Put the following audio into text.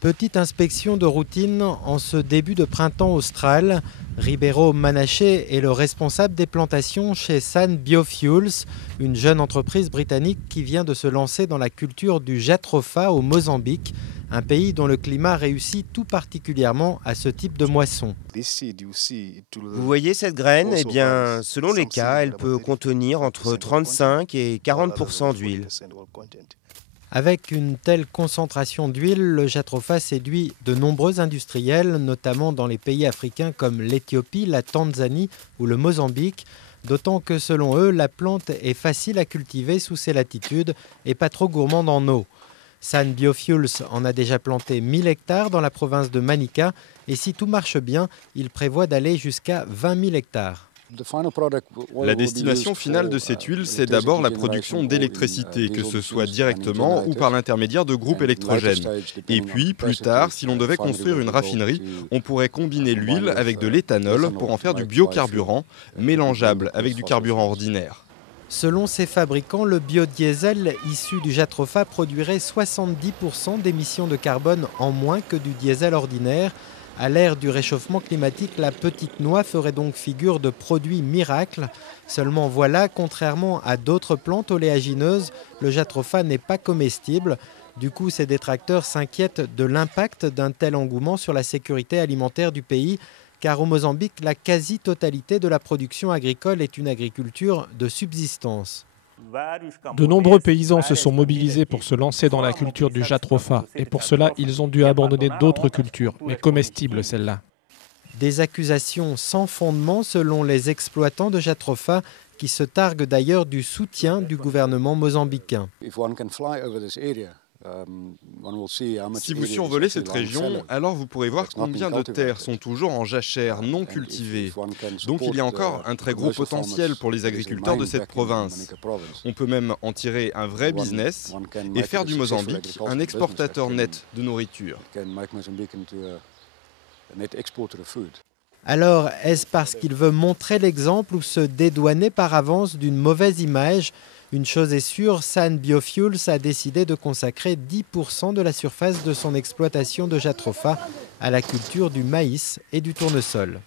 Petite inspection de routine en ce début de printemps austral. Ribeiro Manaché est le responsable des plantations chez San Biofuels, une jeune entreprise britannique qui vient de se lancer dans la culture du jatropha au Mozambique, un pays dont le climat réussit tout particulièrement à ce type de moisson. Vous voyez cette graine? Eh bien, selon les cas, elle peut contenir entre 35 et 40% d'huile. Avec une telle concentration d'huile, le jatropha séduit de nombreux industriels, notamment dans les pays africains comme l'Éthiopie, la Tanzanie ou le Mozambique, d'autant que selon eux, la plante est facile à cultiver sous ces latitudes et pas trop gourmande en eau. San Biofuels en a déjà planté 1000 hectares dans la province de Manica et si tout marche bien, il prévoit d'aller jusqu'à 20 000 hectares. La destination finale de cette huile, c'est d'abord la production d'électricité, que ce soit directement ou par l'intermédiaire de groupes électrogènes. Et puis, plus tard, si l'on devait construire une raffinerie, on pourrait combiner l'huile avec de l'éthanol pour en faire du biocarburant, mélangeable avec du carburant ordinaire. Selon ces fabricants, le biodiesel issu du jatropha produirait 70% d'émissions de carbone en moins que du diesel ordinaire. À l'ère du réchauffement climatique, la petite noix ferait donc figure de produit miracle. Seulement voilà, contrairement à d'autres plantes oléagineuses, le jatropha n'est pas comestible. Du coup, ses détracteurs s'inquiètent de l'impact d'un tel engouement sur la sécurité alimentaire du pays, car au Mozambique, la quasi-totalité de la production agricole est une agriculture de subsistance. De nombreux paysans se sont mobilisés pour se lancer dans la culture du jatropha et pour cela, ils ont dû abandonner d'autres cultures, mais comestibles celles-là. Des accusations sans fondement selon les exploitants de jatropha qui se targuent d'ailleurs du soutien du gouvernement mozambicain. Si vous survolez cette région, alors vous pourrez voir combien de terres sont toujours en jachère, non cultivées. Donc il y a encore un très gros potentiel pour les agriculteurs de cette province. On peut même en tirer un vrai business et faire du Mozambique un exportateur net de nourriture. Alors, est-ce parce qu'il veut montrer l'exemple ou se dédouaner par avance d'une mauvaise image ? Une chose est sûre, San Biofuels a décidé de consacrer 10% de la surface de son exploitation de jatropha à la culture du maïs et du tournesol.